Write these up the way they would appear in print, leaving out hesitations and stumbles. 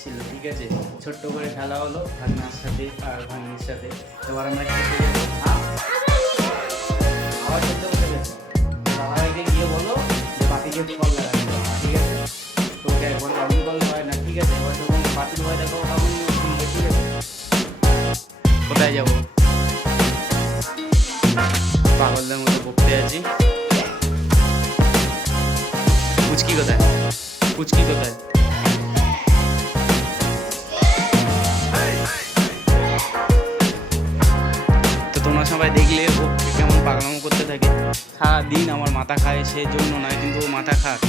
ছিল, ঠিক আছে। ছোট্ট করে খেলা হলো ভাগনার সাথে আর ভাগ্নির সাথে। এবার আমরা খেতে যাবো। আবার খেতে বসে গেছে। দাদাভাইকে গিয়ে বলো যে বাপিকে কল লাগাতে, ঠিক আছে। তোকে একবার লবণ কল হয় না, ঠিক আছে। এবার যখন বাপির ভয় দেখো তখন শুনবে, ঠিক আছে। কোথায় যাবো? পাগলদের মতো বকতে আছি। পুচকি কোথায়? পুচকি কোথায়? তো তোমরা সবাই দেখলে ও কেমন পাগলামো করতে থাকে। সারাদিন আমার মাথা খায়, সেই জন্য নয়, কিন্তু ও মাথা খাক।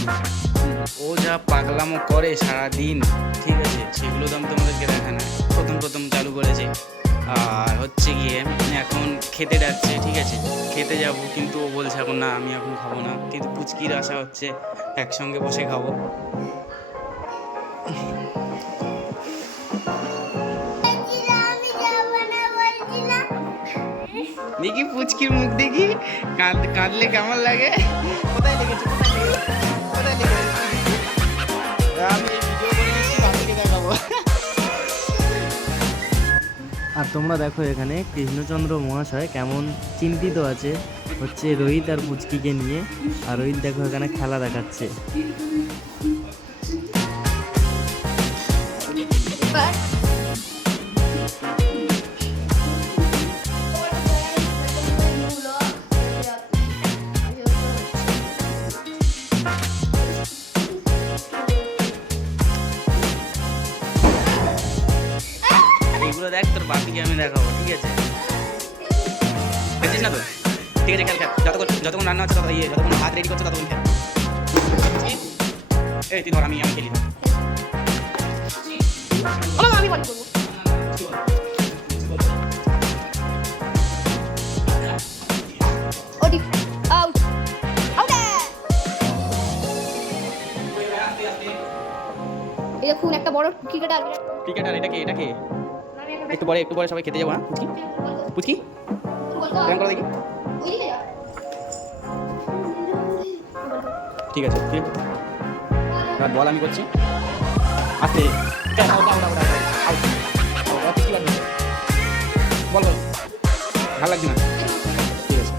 ও যা পাগলামো করে সারাদিন, ঠিক আছে, সেগুলো তো আমি তোমাদেরকে দেখাই না। প্রথম চালু করেছে আর হচ্ছে গিয়ে এখন খেতে ডাকছে, ঠিক আছে। খেতে যাব, কিন্তু ও বলছে এখন না, আমি এখন খাবো না। কিন্তু পুচকির আশা হচ্ছে একসঙ্গে বসে খাবো। দেখি পুচকির মুখ দেখি, কাঁদলে কেমন লাগে। কোথায় লেগেছে? কোথায় লেগেছে? আমি ভিডিও করে নিচ্ছি, বাপিকে দেখাবো। আর তোমরা দেখো এখানে কৃষ্ণচন্দ্র মহাশয় কেমন চিন্তিত আছে হচ্ছে রোহিত আর পুচকিকে নিয়ে। আর রোহিত দেখো এখানে খেলা দেখাচ্ছে। এগুলো দেখ, তোর বাপিকে আমি দেখাবো, ঠিক আছে। দেখছিস না তো? ঠিক আছে, খেল। যতক্ষণ রান্না হচ্ছে যতক্ষণ ভাত রেডি করছে ততক্ষণ খেল। এই তুই ধর, আমি খেলি। আমি বলি করবো। এই দেখুন একটা বড় ক্রিকেটার। এটাকে একটু পরে সবাই খেতে যাবো। হ্যাঁ পুচকি প্ল্যান করো দেখি। ঠিক আছে, বল আমি করছি। আস্তে বল, ভালো লাগছে না, ঠিক আছে।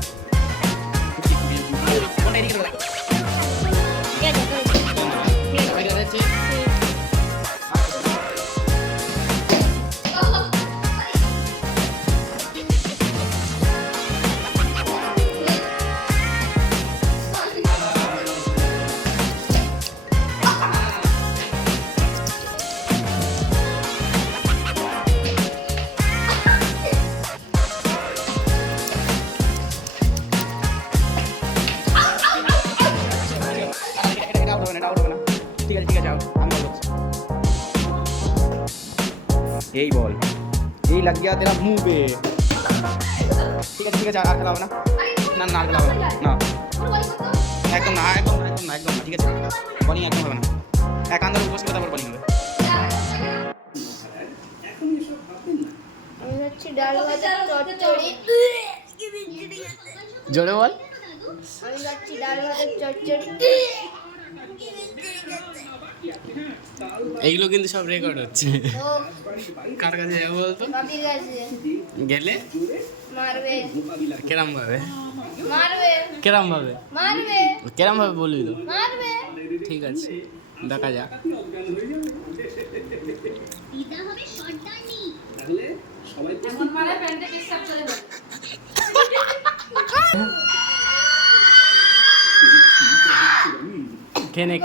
ঠিক আছে, আমি বলছি। এই বল, এই লাগ গিয়া তেরা মুঁহ पे। ঠিক আছে, আর খেলা হবে না। না আর খেলা হবে না। একদম না, ঠিক আছে। বলিং একদম হবে না। এক আন্দার উপস্থিত তারপর বলিং হবে। আমি হচ্ছে ডাল ভাজা চচ্চড়ি। জোরে বল। আমি যাচ্ছি ডাল ভাজা চচ্চড়ি। এইগুলো কিন্তু সব রেকর্ড হচ্ছে। কার কাছে যাবো বলতো? বাপির কাছে গেলে মারবে। কেরাম ভাবে বলবি তো? মারবে। ঠিক আছে, দেখা যাক। খেনে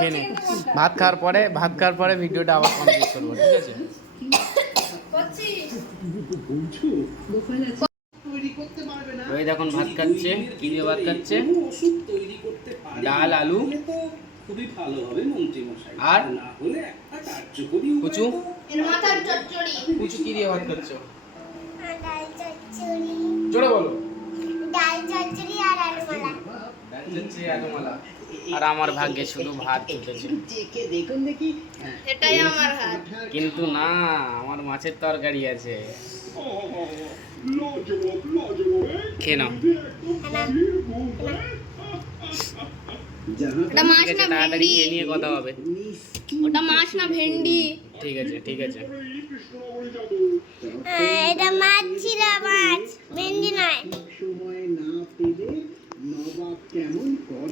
ভাত খাওয়ার পরে ভিডিওটা আবার কমপ্লিট করবো, ঠিক আছে। ওই দেখুন ভাত খাচ্ছে। কি দিয়ে ভাত খাচ্ছে? ডাল, আলু আর কুচু। কুচু কি দিয়ে ভাত খাচ্ছ? জোরে বলো। ডাল চচ্চড়ি আর আলু মালা। আর আমার ভাগ্যে শুধু ভাত উঠেছে। এটাই আমার হাত। কিন্তু না, আমার মাছের তরকারি আছে। খেয়ে নাও। ওটা মাছ না ভেন্ডি। তাড়াতাড়ি খেয়ে নিয়ে কথা হবে। ওটা মাছ না ভেন্ডি। ঠিক আছে ঠিক আছে। এটা মাছ ছিল, মাছ ভেন্ডি নয়।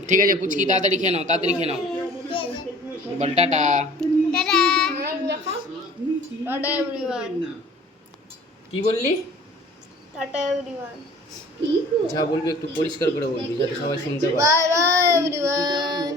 ঠিক আছে পুচকি, তাড়াতাড়ি খেয়ে নাও, তাড়াতাড়ি খেয়ে নাও। বল টাটা। টাটা। Tata everyone. কি বললি? Tata everyone. যা বলবি একটু পরিষ্কার করে বলবি যাতে সবাই শুনতে পায়। Bye bye everyone.